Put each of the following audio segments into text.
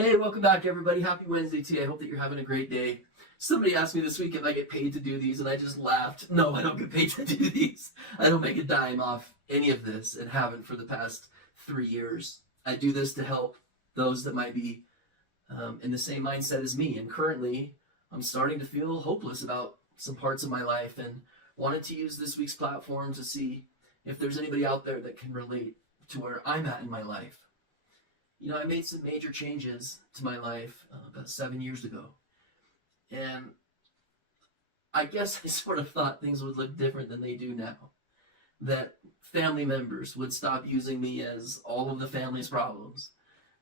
Hey, welcome back, everybody. Happy Wednesday to you. I hope that you're having a great day. Somebody asked me this week if I get paid to do these, and I just laughed. No, I don't get paid to do these. I don't make a dime off any of this and haven't for the past 3 years. I do this to help those that might be in the same mindset as me. And currently, I'm starting to feel hopeless about some parts of my life and wanted to use this week's platform to see if there's anybody out there that can relate to where I'm at in my life. You know, I made some major changes to my life about 7 years ago. And I guess I sort of thought things would look different than they do now. That family members would stop using me as all of the family's problems.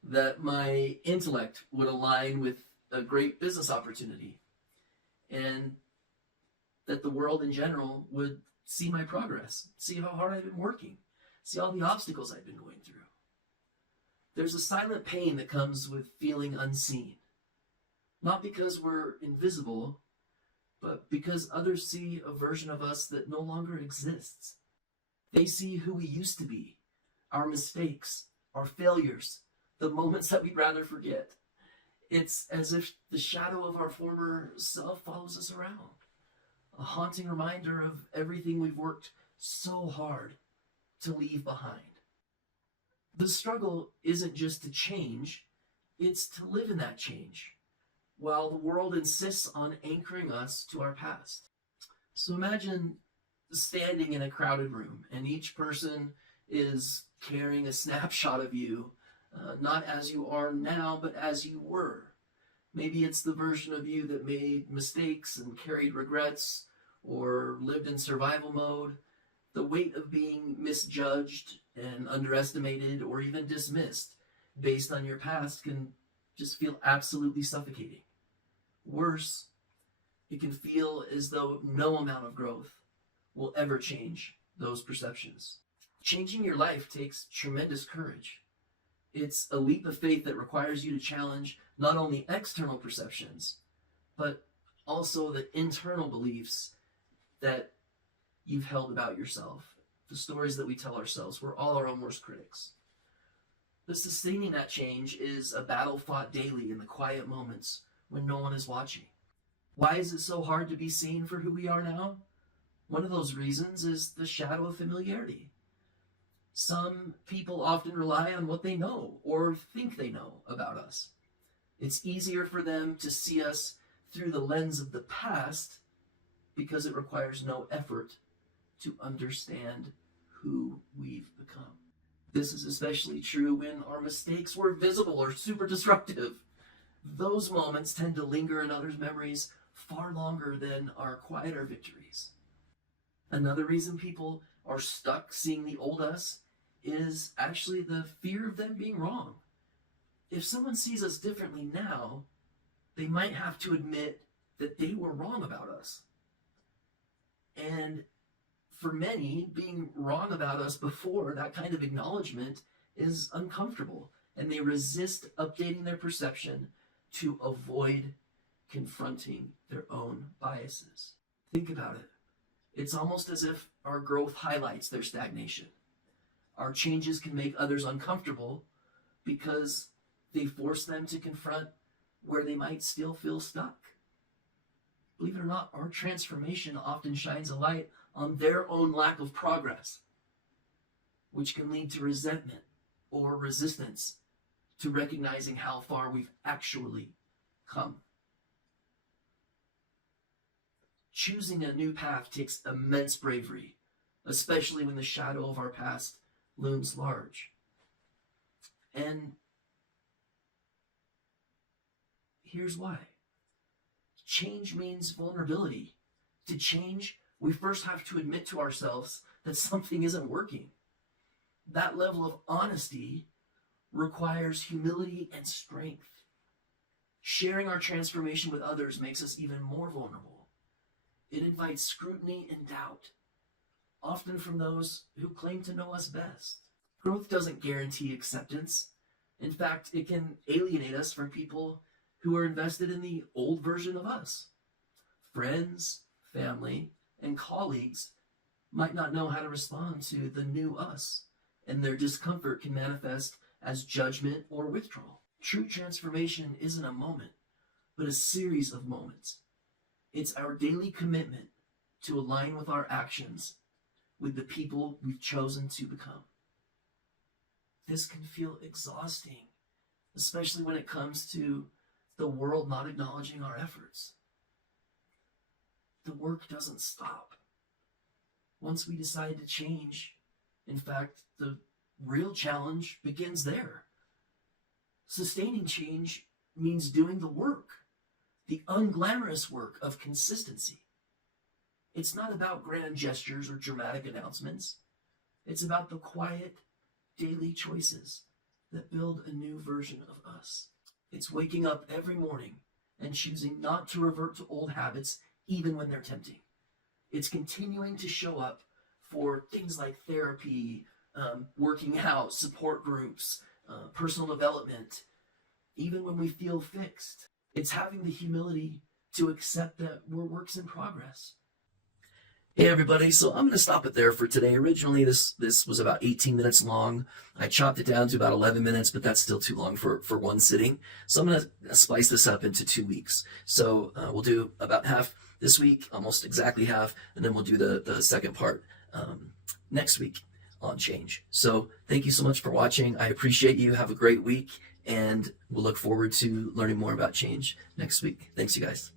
That my intellect would align with a great business opportunity. And that the world in general would see my progress, see how hard I've been working, see all the obstacles I've been going through. There's a silent pain that comes with feeling unseen. Not because we're invisible, but because others see a version of us that no longer exists. They see who we used to be, our mistakes, our failures, the moments that we'd rather forget. It's as if the shadow of our former self follows us around, a haunting reminder of everything we've worked so hard to leave behind. The struggle isn't just to change, it's to live in that change, while the world insists on anchoring us to our past. So imagine standing in a crowded room, and each person is carrying a snapshot of you, not as you are now, but as you were. Maybe it's the version of you that made mistakes and carried regrets, or lived in survival mode. The weight of being misjudged and underestimated or even dismissed based on your past can just feel absolutely suffocating. Worse, it can feel as though no amount of growth will ever change those perceptions. Changing your life takes tremendous courage. It's a leap of faith that requires you to challenge not only external perceptions, but also the internal beliefs that you've held about yourself, the stories that we tell ourselves. We're all our own worst critics. But sustaining that change is a battle fought daily in the quiet moments when no one is watching. Why is it so hard to be seen for who we are now? One of those reasons is the shadow of familiarity. Some people often rely on what they know or think they know about us. It's easier for them to see us through the lens of the past because it requires no effort to understand who we've become. This is especially true when our mistakes were visible or super disruptive. Those moments tend to linger in others' memories far longer than our quieter victories. Another reason people are stuck seeing the old us is actually the fear of them being wrong. If someone sees us differently now, they might have to admit that they were wrong about us. And for many, being wrong about us before that kind of acknowledgement is uncomfortable, and they resist updating their perception to avoid confronting their own biases. Think about it. It's almost as if our growth highlights their stagnation. Our changes can make others uncomfortable because they force them to confront where they might still feel stuck. Believe it or not, our transformation often shines a light on their own lack of progress, which can lead to resentment or resistance to recognizing how far we've actually come. Choosing a new path takes immense bravery, especially when the shadow of our past looms large. And here's why. Change means vulnerability. To change, we first have to admit to ourselves that something isn't working. That level of honesty requires humility and strength. Sharing our transformation with others makes us even more vulnerable. It invites scrutiny and doubt, often from those who claim to know us best. Growth doesn't guarantee acceptance. In fact, it can alienate us from people who are invested in the old version of us. Friends, family, and colleagues might not know how to respond to the new us, and their discomfort can manifest as judgment or withdrawal. True transformation isn't a moment, but a series of moments. It's our daily commitment to align with our actions with the people we've chosen to become. This can feel exhausting, especially when it comes to the world not acknowledging our efforts. The work doesn't stop. Once we decide to change, in fact, the real challenge begins there. Sustaining change means doing the work, the unglamorous work of consistency. It's not about grand gestures or dramatic announcements. It's about the quiet, daily choices that build a new version of us. It's waking up every morning and choosing not to revert to old habits even when they're tempting. It's continuing to show up for things like therapy, working out, support groups, personal development, even when we feel fixed. It's having the humility to accept that we're works in progress. Hey everybody, so I'm going to stop it there for today. Originally this was about 18 minutes long. I chopped it down to about 11 minutes, but that's still too long for one sitting. So I'm going to spice this up into 2 weeks. So we'll do about half this week, almost exactly half, and then we'll do the second part next week on change. So thank you so much for watching. I appreciate you. Have a great week, and we'll look forward to learning more about change next week. Thanks, you guys.